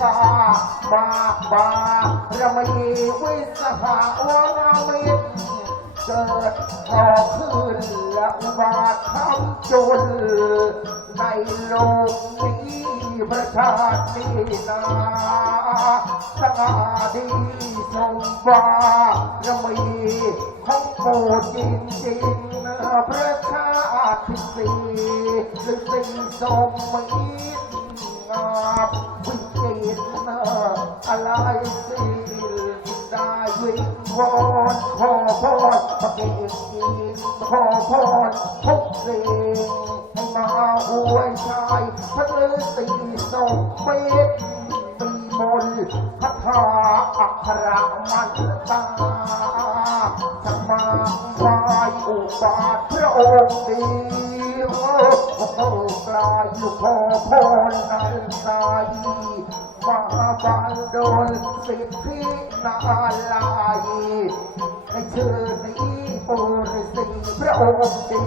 ฟ้าบาบาระมีวิสหาวรามิตรเกิดก่อขึ้นและอุบาทำจนในโลกนี้ประชาตินาสงาดีทรงฟ้าระมีของโปรดจริงๆนะพระชาติสีหรือสีสมมิตรงามวิจิตรนะ อะไรสิได้วิงวอนขอพรพระเกศขอพรทุกสิ่งให้มาอวยชายพระฤาษีทรงเมตตีมนต์คาถาอักขรมันตาสมาควายอุบาทพระองค์ดี กลายขอพรนั้นสายมาบันโดนสิทธินาลายในชื่อนี้ปุริสีพระองค์ดี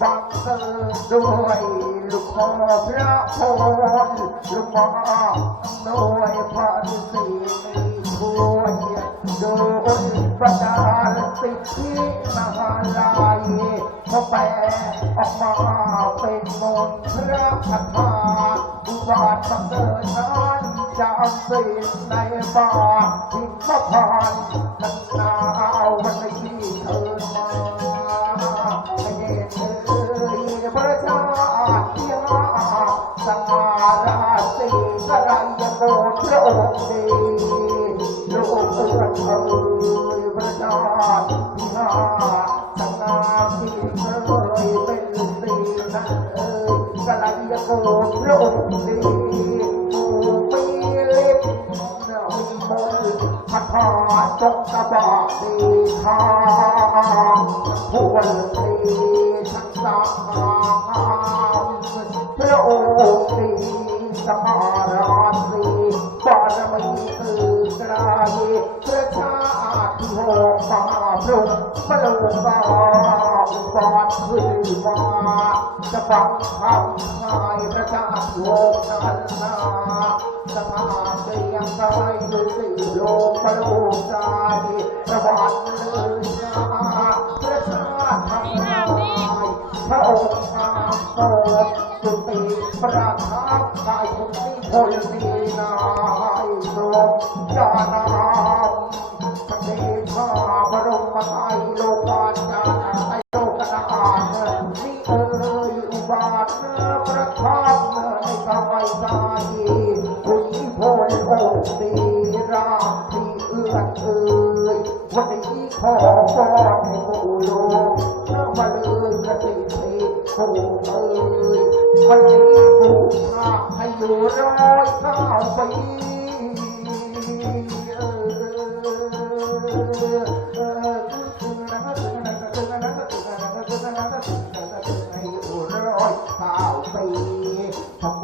บังเกิดด้วยลูกขอพระพรลูกมาหน่วยพระฤาษี ยประดาลสิทธินาลายพอแปลออกมาเป็นมนต์พระคาถาอุบาทบังเกิดนั้นจะเสิ้นในป่าหิมพานต์กันนาววันนี้เธอมาให้เห็นเอ่ยพระชา นั้นเอ่ยกระไรยโกพระองค์ดีผู้มีฤทธิ์มีมนต์คาถาจงกระบอกดีทางผู้วันดีทั้งสามพระองค์ดีสมาราศีบารมีคือกลายพระชาติที่หกมาพรุงพระโลกาอุบาทขึ้นมาจะฟังคำทายพระชาติโลกนั้นนาสมาเสียงกายด้วยสี่โลกพระโลกาประวัติเลยนะพระชาติทำลายพระองค์ทางโปรดจุติประทับกายคนนี้คนนี้นายทรงจานามสเดชาบรมไตรโลกาจารย์ ในโลกนาถนี่เอ่ยอุบาทเนื้อประทับในกายใจคุณนิพนธ์อตีราที่เอื้อนเอ่ยวันนี้ขอพรให้ผู้โลกเมื่อมาเลยกระติเทผู้เอ่ยวันนี้ผู้ข้าให้อยู่ร้อยเก้าปี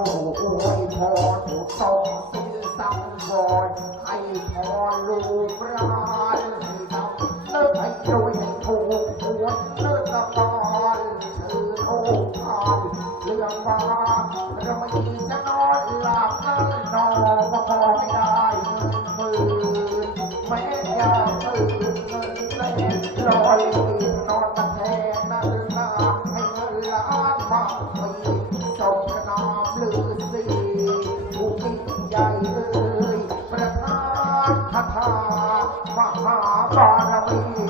พระโมอวยพรถูกต้องสิ้นสังวรให้พรลูกรานให้ทำเลิกให้รวย อ่